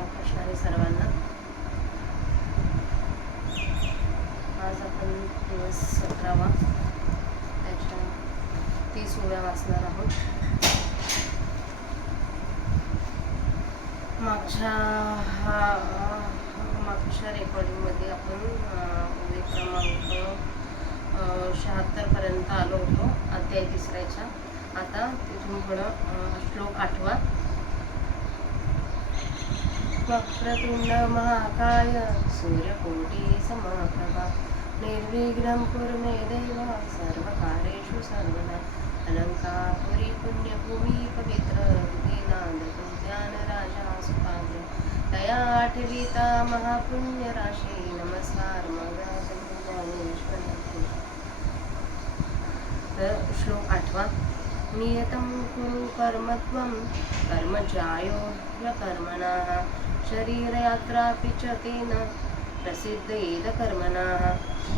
रामकृष्ण हरी सर्वांना. आज आपण दिवस 17वा त्याच्या 30 ओव्या वाचणार आहोत. मागच्या रेकॉर्डिंगमध्ये आपण ओवी क्रमांक 76 पर्यंत आलो होतो, अध्याय 3च्या. आता तिथून पुढं श्लोक 8वा. वक्रतुंड महाकाय सूर्यकोटि समप्रभा निर्विघ्नं कुरु मे देव सर्वकार्येषु सर्वदा. अलंकापुरी पुण्यभूमी पवित्र हृदयनादतो ज्ञानराजा सुपाद्र तया आठविता महापुण्य राशी. नमस्कार श्लोक 8वा. नियतं कुरु कर्मत्वं कर्मज्यायो ह्यकर्मणः शरीरयात्रापि च तेन प्रसिद्धेद कर्मणः.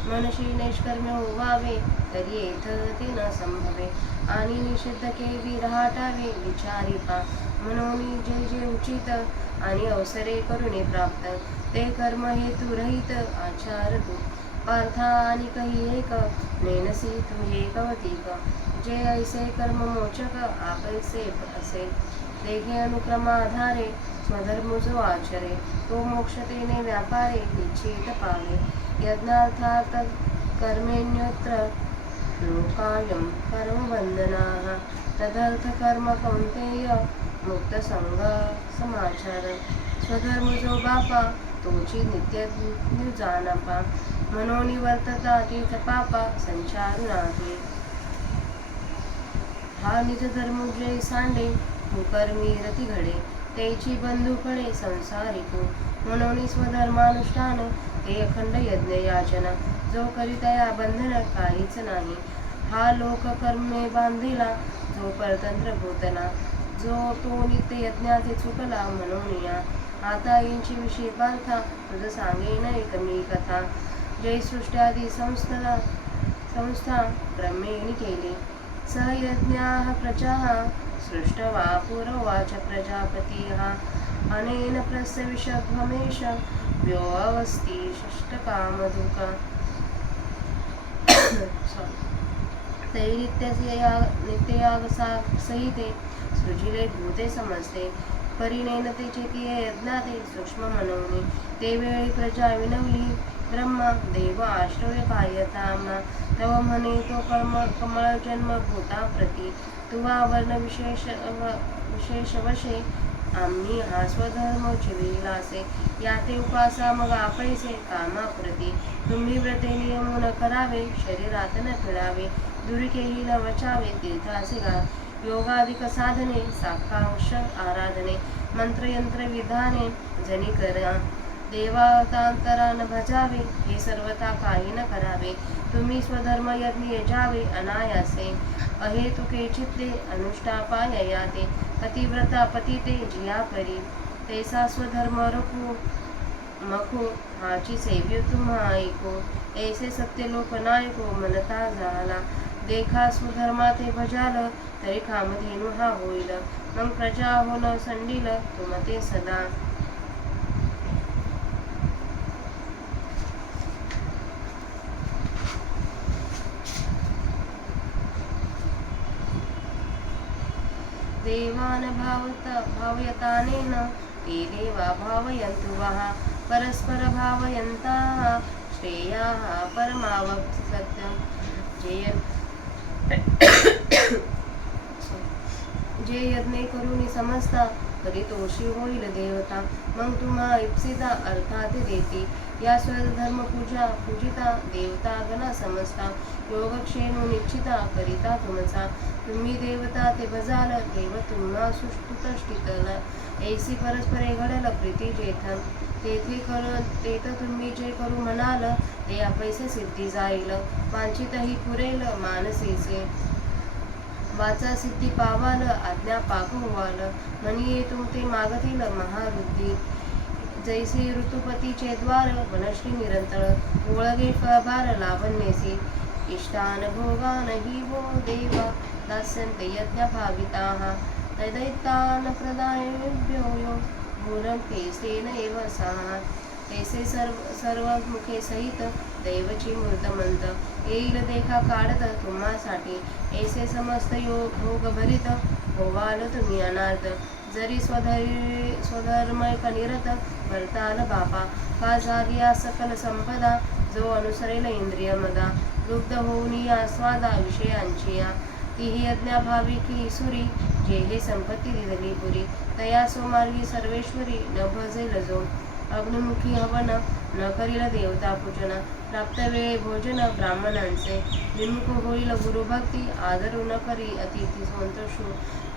मनशी नैष्कर्म्य व्हावे तर्येथ ते न संभवे आणि निषिद्ध केवी रहाटावे विचारी पा. म्हणून जे जे उचित आणि अवसरे करुणे प्राप्त ते कर्म हेतु रहित आचार तू. पार्था आणि काही एक नेनसी तू हे कवतिक. जे ऐसे कर्म मोचक आपैसे असेल देखे अनुक्रमाधारे स्वधर्म जो आचरे तो मोक्षतेने व्यापारे निश्चित पावे. यज्ञार्थात कर्मेण्यत्र लोकायं कर्मबंधनाः तदर्थ कर्म कौंतेय मुक्त संग समाचार. स्वधर्म जो बापा तोची नित्य जाणपा मनोनी वर्तता तीच पापा संचारू नाहे. हा निज धर्म जे सांडे कुकर्मी रती घडे तेची बंधू फळे संसारिको. म्हणून स्वधर्मानुष्ठान ते अखंड यज्ञ याचना जो करितया बंधन काहीच नाही. हा लोक कर्मे बांधिला जो परतंत्र भूतला जो तो नित्य यज्ञाचे चुकला म्हणून या. आता यांची विषयी पार्था तुझ सांगेन एक मी कथा. जय सृष्ट्यादी संस्था ब्रह्मेणी केली सहयज्ञाः प्रजाः सृष्टवा पूर्ववाच प्रजापतिः अनेन प्रसविषध्वमेश व्योऽवस्ति षष्टकामधुक. नित्ययाग सहिते सृजिले भूते समजते परिणेन ते चेतिये यज्ञाते सूक्ष्म मनवणे. ते वेळी प्रजा विनवली ब्रह्मा देव आश्रय कायताम. तव म्हणे तो कमळ जन्म भूता प्रती तुवा वर्ण विशेष वशे आम्ही हा स्वधर्म चिविलासे. याते उपासा मग आपैसे कामाप्रती तुम्ही व्रते नियमून करावे शरीरात न फिरावे दुरिकेही न वचावे तीर्थासे गा. योगाधिक साधने साक्षांश आराधने मंत्रयंत्र विधाने जनी करा. देवातांतरा न भजावे हे सर्वथा काही न करावे. तुम्ही स्वधर्म यज्ञ जावे अनायासे अहेतुके चित्ते अनुष्ठापाय याते. पतिव्रता पतिते जिया परी तैसा स्वधर्म रखो मखो हाची सेव्य तुम्हा ऐको. ऐसे सत्य लोक नायको मनता झाला देखा स्वधर्माते भजाल तरी कामधेनु हा होईल. मग प्रजा होन संडील तुमते सदा. देवान भावयतानेन ते देवा भावयन्तु वः परस्पर भावयन्ताः श्रेयाः परमावप्ति सत्यं. जे यज्ञ करून समजता परितोषी होईल देवता. मग तुम्हा इप्सिता अर्थात देती या स्वधर्म पूजिता देवता गणा समजता. योगक्षेम निश्चिता करिता तुमचा तुम्ही देवता ते बजाल देव तुम्हा सुष्टुतष्टितल. ऐसी परस्परे घडल प्रीती जेथ तेथ तुम्ही जे करू म्हणाल ते आपैसे सिद्धी जाईल. वांछित ही पुरेल मानसीचे वाचा सिद्धी पावाल आज्ञा पाक व्हाल. म्हणिये तुमते मागतील महावृद्धी जैसे ऋतुपतीचे द्वार वनश्री निरंतर ओळगे फळभार लावण्यसी. इष्टान भोगान हि वो देवा दास्यन्ते यज्ञ भाविताः तदैतान प्रदायेभ्यो यो मूलं तेसेन एव सा तैसे सर्व मुखे सहित दैवची मूर्तमंत येईल देखा काढत तुम्हासाठी ऐसे समस्त भोग भरित होवाल तुम्ही अनार्थ जरी स्वधर्म कनिरत भरताल बापा का जागिया सकल संपदा जो अनुसरेल इंद्रिय मदा लुब्ध होऊन या स्वादा विषयांची या तीही अज्ञाभावी की सुरी जे हे संपत्ती दिली पुरी तया सोमार्गी सर्वेश्वरी न भजेल जो अग्निमुखी हवन न करील देवता पूजन प्राप्त वेळे भोजन ब्राह्मणांचे विमुख होईल गुरुभक्ती आदरू न करी अतिथी संतोषू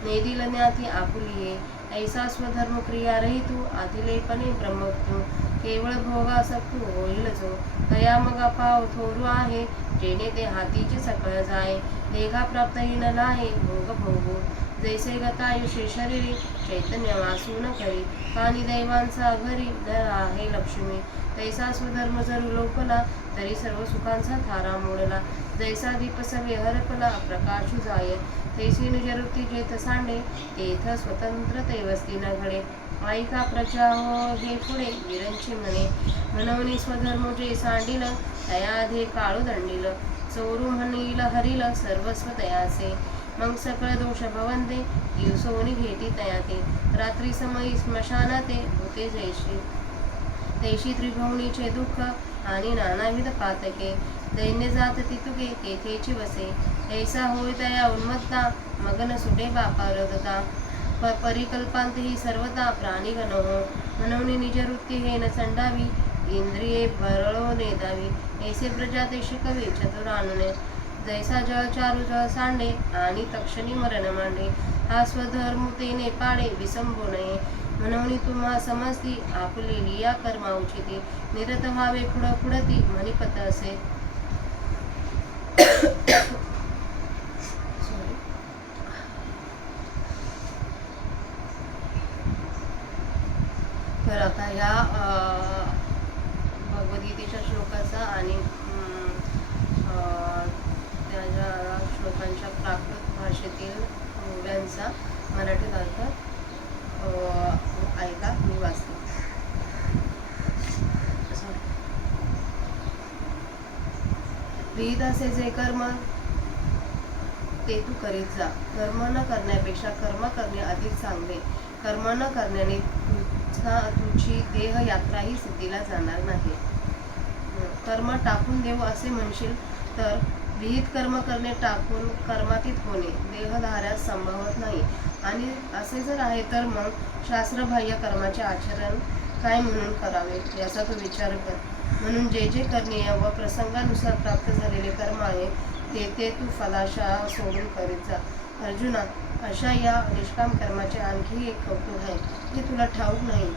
नेदिल ज्ञाती आपुलिये ऐसा स्वधर्म क्रिया रहितू आदिलेपणे ब्रह्मत्व केवळ भोगासक्तू होईल जो तया मग पाव थोरू आहे जेणे ते हातीचे सकळ जाय देहा प्राप्त न लाहे भोग भोगू जैसे गतायुषे शरीरी चैतन्य वासू न करी पाणी दैवांचा घरी न आहे लक्ष्मी तैसा स्वधर्म जरू लोकला तरी सर्व सुखांचा थारा मोडला जैसा दीप सवे हरपला प्रकाशू जाय तैसी निजवृत्ती जेथ सांडे तेथ स्वतंत्र तैवस्ती न घडे ऐका प्रजा हो हे पुढे विरंची म्हणे म्हणवनी स्वधर्म जे सांडिल तयाधे काळू दंडिल चोरू म्हणील हरिल सर्वस्व तयाचे मग सकळ दोष भवंते दिवसोनी घेती तयाते रात्री समयी स्मशानाते होते जैशी तैशी त्रिभुवनीचे दुःख आणि नानाविध पातके दैन्य जात तितुके तेथेची वसे ऐसा होय तया उन्मत्ता मगन सुटे बापा रदता परिकल्पांत ही सर्वता प्राणीगण हो म्हणून निजवृत्ती हे न संडावी इंद्रिये भरळो नेदावी ऐसे प्रजा ते शिकवे चतुरानने जैसा जळ चारू जळ सांडे आणि तक्षणी मरण मांडे हा स्वधर्म तेने पाडे विसंबू नये म्हणून तुम्हा समजती आपुलेली या कर्मा उचिती निरत व्हावे पुढती मणिपत असे तर आता या भगवद्गीतेच्या श्लोकाचा आणि त्याच्या श्लोकांच्या प्राकृत भाषेतील ओव्यांचा मराठीत अर्थ ऐका मी वाचते. विहित असे जे कर्म ते तू करीत जा. कर्म न करण्यापेक्षा कर्म करणे अधिक चांगले. कर्म न करण्याने तुझी देह यात्राही सिद्धीला जाणार नाही. कर्म टाकून देऊ असे म्हणशील तर विहित कर्म करणे टाकून कर्मातीत होणे देहधाऱ्यास संभवत नाही. आणि असे जर आहे तर मग शास्त्रबाह्य कर्माचे आचरण काय म्हणून करावे याचा तू विचार कर. म्हणून जे जे करणीय व प्रसंगानुसार प्राप्त झालेले कर्म आहे ते तू फलाशा सोडून करीत जा. अर्जुना, अशा या निष्काम कर्माचे आणखी एक कौतुक आहे जे तुला ठाऊक नाही.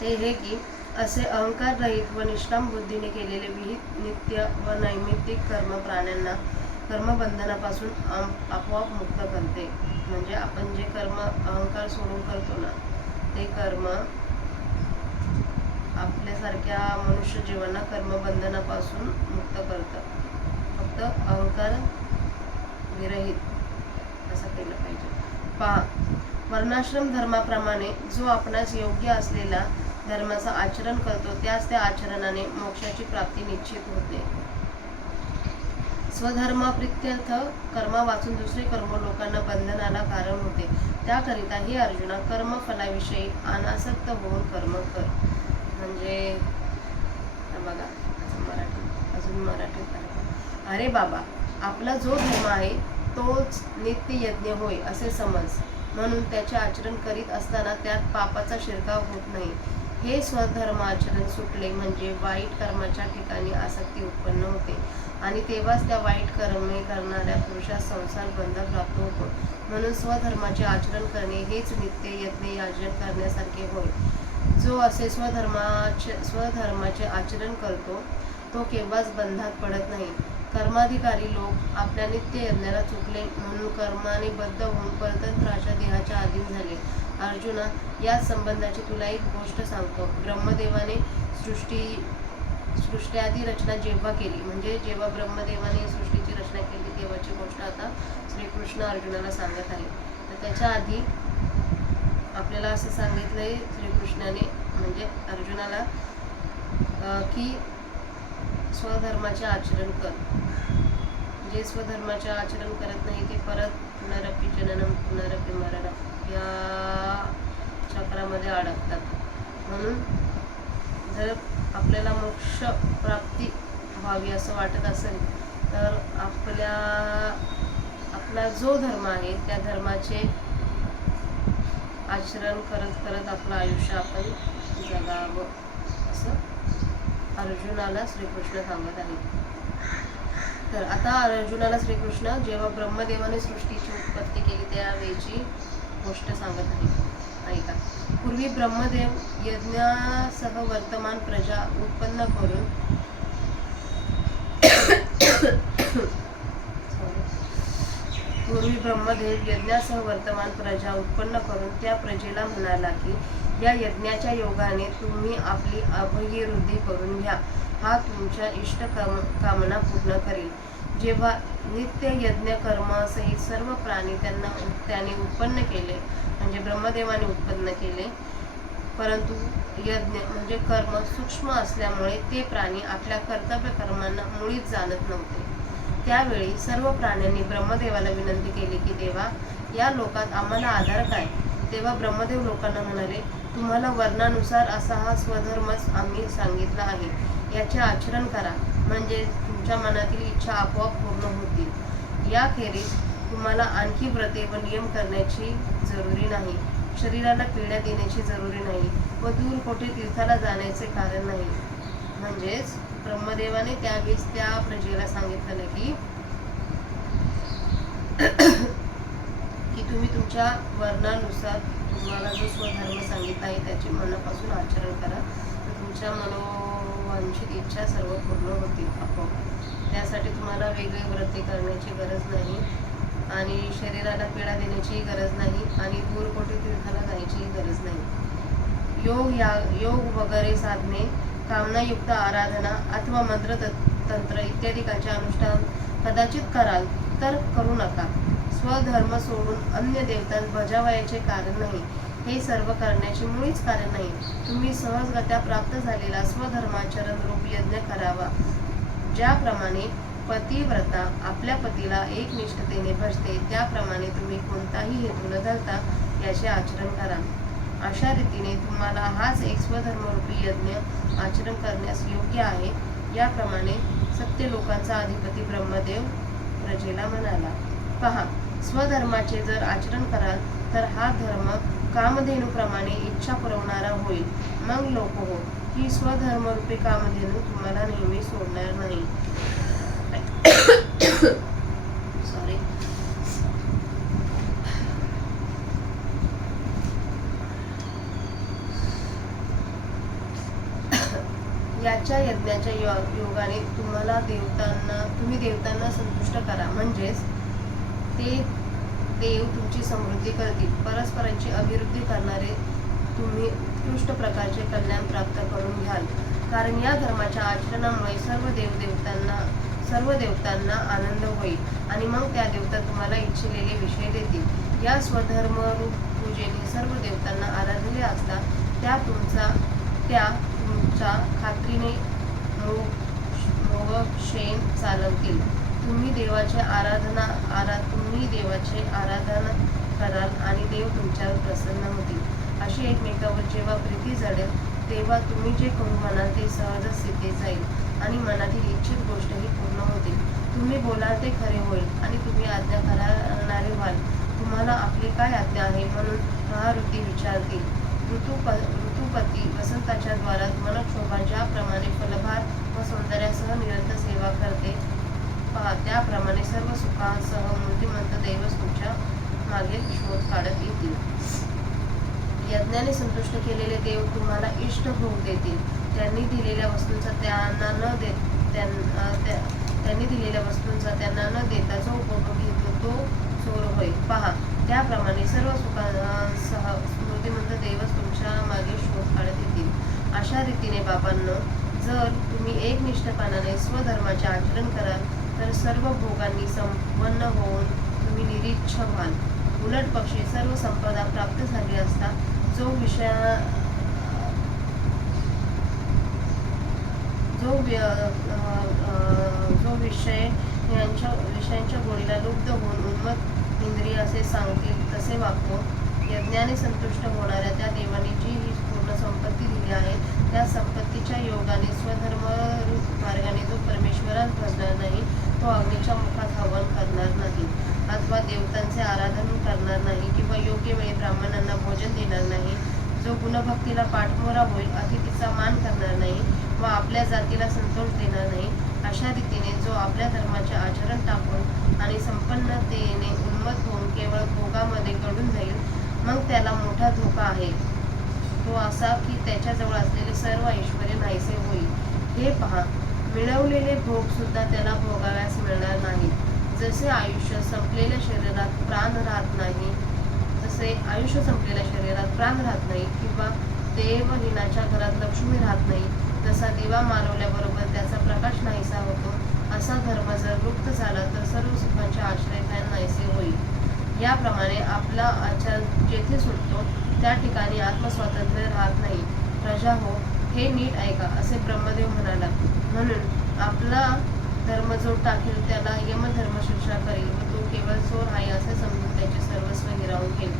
ते हे की असे अहंकार रहित व निष्काम बुद्धीने केलेले विहित नित्य व नैमित्तिक कर्म प्राण्यांना कर्मबंधनापासून आपोआप मुक्त करते. म्हणजे आपण जे कर्म अहंकार सोडून करतो ना ते कर्म आपल्यासारख्या मनुष्य जीवांना कर्मबंधनापासून मुक्त करतं. फक्त अहंकार विरहित असं केलं पाहिजे. पहा, वर्णाश्रम धर्माप्रमाणे जो आपणास योग्य असलेला धर्माचं आचरण करतो त्यास त्या आचरणाने मोक्षाची प्राप्ती निश्चित होते. स्वधर्माप्रित्यर्थ कर्मा वाचून दुसरे कर्म लोकांना बंधनाला कारण होते. त्याकरिता हे अर्जुना कर्मफलाविषयी अनासक्त होऊन कर्म कर. म्हणजे बघा अजून मराठीत अरे बाबा, आपला जो धर्म आहे तोच नित्य यज्ञ होय असे समज. म्हणून त्याचे आचरण करीत असताना त्यात पापाचा शिरकाव होत नाही. हे स्वधर्म आचरण सुटले म्हणजे वाईट कर्माच्या ठिकाणी आसक्ती उत्पन्न होते आणि तेव्हाच त्या वाईट कर्मे करणाऱ्या पुरुषास संसार बंध प्राप्त होतो. म्हणून स्वधर्माचे आचरण करणे हेच नित्य यज्ञ याचन करण्यासारखे होय. जो असे स्वधर्माचे आचरण करतो तो केव्हाच बंधात पडत नाही. कर्माधिकारी लोक आपल्या नित्य यज्ञाला चुकले म्हणून कर्माने बद्ध होऊन परतंत्राच्या देहाच्या अधीन झाले. अर्जुना, या संबंधाची तुला एक गोष्ट सांगतो. ब्रह्मदेवाने सृष्टीआदी रचना जेव्हा केली म्हणजे जेव्हा ब्रह्मदेवाने सृष्टीची श्रीकृष्ण अर्जुनाला सांगत आहे. तर त्याच्या आधी आपल्याला असं सांगितलंय श्रीकृष्णाने, म्हणजे अर्जुनाला, की स्वधर्माचे आचरण कर. जे स्वधर्माचे आचरण करत नाही ते परत पुनरपि जननम पुनरपि मरणम या चक्रामध्ये अडकतात. म्हणून जर आपल्याला मोक्ष प्राप्ती व्हावी असं वाटत असेल तर आपला जो धर्म आहे त्या धर्माचे आचरण करत करत आपलं आयुष्य आपण जगावं असं अर्जुनाला श्रीकृष्ण सांगत आहे. तर आता अर्जुनाला श्रीकृष्ण जेव्हा ब्रह्मदेवाने सृष्टीची उत्पत्ती केली त्यावेळीची गोष्ट सांगत आहे. ऐका. पूर्वी ब्रह्मदेव यज्ञासह वर्तमान प्रजा उत्पन्न करून त्या प्रजेला म्हणाला की या यज्ञाच्या योगाने तुम्ही आपली अभयवृद्धी करून घ्या. हा तुमच्या इष्ट कामना पूर्ण करेल. जेव्हा नित्य यज्ञ कर्म सहित सर्व प्राणी त्याने उत्पन्न केले, म्हणजे ब्रह्मदेवाने उत्पन्न केले, परंतु यज्ञ म्हणजे कर्म सूक्ष्म असल्यामुळे ते प्राणी आपल्या कर्तव्य कर्मांना मुळीच जाणत नव्हते. त्यावेळी सर्व प्राण्यांनी ब्रह्मदेवाला विनंती केली की देवा, या लोकात आम्हाला आधार काय? तेव्हा ब्रह्मदेव लोकांना म्हणाले, तुम्हाला वर्णानुसार असा हा स्वधर्मच आम्ही सांगितला आहे. याचे आचरण करा, म्हणजे तुमच्या मनातील इच्छा आपोआप पूर्ण होतील. याखेरीज तुम्हाला आणखी व्रते व नियम करण्याची जरुरी नाही, शरीराला पीडा देण्याची जरुरी नाही व दूर कोठे तीर्थाला जाण्याचे कारण नाही. म्हणजेच ब्रह्मदेवाने त्यावेळेस त्या प्रजेला सांगितलं की तुम्ही तुमच्या वर्णानुसार तुम्हाला जो स्वधर्म सांगितला आहे त्याचे मनापासून आचरण करा, तर तुमच्या मनोवांछित इच्छा सर्व पूर्ण होतील आपोआप. त्यासाठी तुम्हाला वेगळे व्रते करण्याची गरज नाही आणि शरीराला पीडा देण्याची गरज नाही आणि दूर कोठे तीर्थाला जायची गरज नाही. योग वगैरे साधने, कामनायुक्त आराधना अथवा मंत्र तंत्र इत्यादींचे अनुष्ठान कदाचित कराल तर करू नका. स्वधर्म सोडून अन्य देवतांस बजावायचे कारण नाही. हे सर्व करण्याचे मुळीच कारण नाही. तुम्ही सहजगत्या प्राप्त झालेला स्वधर्माचरण रूप यज्ञ करावा. ज्याप्रमाणे पतिव्रता आपल्या पतीला एकनिष्ठतेने भजते त्याप्रमाणे तुम्ही कोणताही हेतू न धरता याचे आचरण करा. अशा रीतीने तुम्हाला हाच एक स्वधर्मरूपी यज्ञ आचरण करण्यास योग्य आहे. याप्रमाणे सत्य लोकांचा अधिपती ब्रह्मदेव प्रजेला म्हणाला. पहा, स्वधर्माचे जर आचरण कराल तर हा धर्म कामधेनूप्रमाणे इच्छा पुरवणारा होईल. मग लोक हो, ही स्वधर्मरूपी कामधेनू तुम्हाला नेहमी सोडणार नाही. सॉरी. याच्या यज्ञाच्या योगाने तुम्ही देवतांना संतुष्ट करा, म्हणजेच ते देव तुमची समृद्धी करतील. परस्परांची अभिवृद्धी करणारे तुम्ही उत्कृष्ट प्रकारचे कल्याण प्राप्त करून घ्याल. कारण या धर्माच्या आचरणामुळे सर्व देवतांना आनंद होईल आणि मग त्या देवता तुम्हाला इच्छिलेले विषय देतील. या स्वधर्मरूप पूजेने सर्व देवतांना आराधले असता त्या तुमचा खात्रीने मोक्षेन चालवतील. तुम्ही देवाचे आराधना कराल आणि देव तुमच्यावर प्रसन्न होतील. अशी एकमेकावर जेव्हा प्रीती जडेल तेव्हा तुम्ही जे करू म्हणाल ते सहजच सिद्धे जाईल आणि मनातील इच्छित गोष्टही पूर्ण होतील. तुम्ही बोलाल ते खरे होईल आणि तुम्ही आज्ञा करणारे व्हाल. तुम्हाला आपली काय आज्ञा आहे म्हणून महाऋती विचारतील. ऋतुपती वसंताच्या द्वारात मनक्षोभा ज्याप्रमाणे फलभार व सौंदर्यासह निरंतर सेवा करते पहा, त्याप्रमाणे सर्व सुखांसह मूर्तिमंत दैवच तुमच्या मागे शोध काढत येतील. यज्ञाने संतुष्ट केलेले देव तुम्हाला इष्ट भोग देतील. त्यांनी दिलेल्या वस्तूंचा त्यांना न देता जो उपभोग घेतो तो चोर होय. पहा, त्याप्रमाणे सर्व सुखांसह मूर्तिमंत देवच तुमच्या मागे शोध काढत येतील. अशा रीतीने बाबांनो, जर तुम्ही एकनिष्ठपणाने स्वधर्माचे आचरण कराल तर सर्व भोगांनी संपन्न होऊन तुम्ही निरीच्छ व्हाल. उलट पक्षी सर्व संपदा प्राप्त झाली असता जो विषयांच्या गोडीला लुब्ध होऊन उन्मत्त इंद्रिय असे सांगतील तसे वागतो. यज्ञाने संतुष्ट होणाऱ्या त्या देवाने जी ही पूर्ण संपत्ती दिली आहे त्या संपत्तीच्या योगाने स्वधर्म मार्गाने जो परमेश्वरास भजणार नाही तो अग्नीच्या मुखात हवन करणार नाही अथवा देवतांचे आराधन करणार नाही किंवा योग्य वेळी ब्राह्मणांना भोजन देणार नाही, जो गुणभक्तीला पाठमोरा होईल, अतिथीचा मान करणार नाही व आपल्या जातीला संतोष देणार नाही, अशा रीतीने जो आपल्या धर्माचे आचरण टाकून आणि संपन्नतेने उन्मत्त होऊन केवळ भोगामध्ये गढून जाईल, मग त्याला मोठा धोका आहे. तो असा की त्याच्याजवळ असलेले सर्व ऐश्वर्य नाहीसे होईल. हे पहा, मिळवलेले भोग सुद्धा त्याला भोगाव्यास मिळणार नाही. जसे आयुष्य संपलेल्या शरीरात प्राण राहत नाही किंवा देवहीनाच्या घरात लक्ष्मी राहत नाही, जसा दिवा मानवल्याबरोबर त्याचा प्रकाश नाहीसा होतो, असा धर्म जर लुप्त झाला तर सर्व सुखांचे आश्रयस्थान नाहीसे होईल. याप्रमाणे आपला आचार जेथे सुटतो त्या ठिकाणी आत्मस्वातंत्र्य राहत नाही. प्रजा हो, हे नीट ऐका, असे ब्रह्मदेव म्हणाला. म्हणून आपला धर्म जो टाकेल त्याला यमधर्म शिक्षा करेल व तो केवळ चोर आहे असे समजून त्याचे सर्वस्व हिरावून घेईल.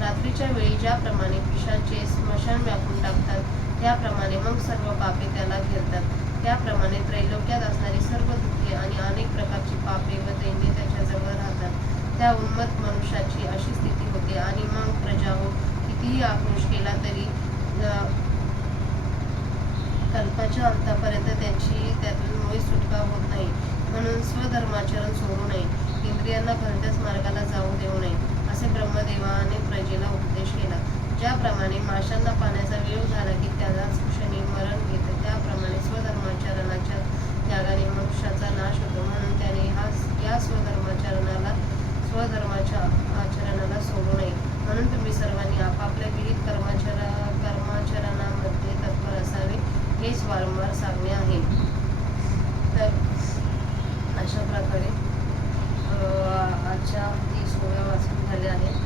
रात्रीच्या वेळी ज्याप्रमाणे पिशाचे स्मशान व्यापून टाकतात त्याप्रमाणे मग सर्व पापे त्याला घेरतात. त्याप्रमाणे त्रैलोक्यात असणारी सर्व दुःखे आणि अनेक प्रकारची पापे व दैन्य त्याच्याजवळ राहतात. त्या उन्मत्त मनुष्याची अशी स्थिती होते. आणि मग प्रजा हो, कितीही आक्रोश केला तरी कल्पाच्या अंतापर्यंत त्यातून मुळी सुटका होत नाही. म्हणून स्वधर्माचरण सोडू नये, इंद्रियांना भलत्याच मार्गाला जाऊ देऊ नये, असे ब्रह्मदेवाने प्रजेला उपदेश केला. ज्याप्रमाणे माशांना पाण्याचा वेळ झाला की त्यालाच क्षणी मरण घेते, त्याप्रमाणे स्वधर्माचरणाच्या त्यागाने मनुष्याचा नाश होतो. म्हणून त्याने या स्वधर्माच्या आचरणाला सोडू नये. म्हणून तुम्ही सर्वांनी आपापल्या विहित कर्माचरणामध्ये तत्पर असावे, हेच वारंवार सांगणे आहे. तर अशा प्रकारे आजच्या 30 ओव्या वाचून झाल्या आहेत.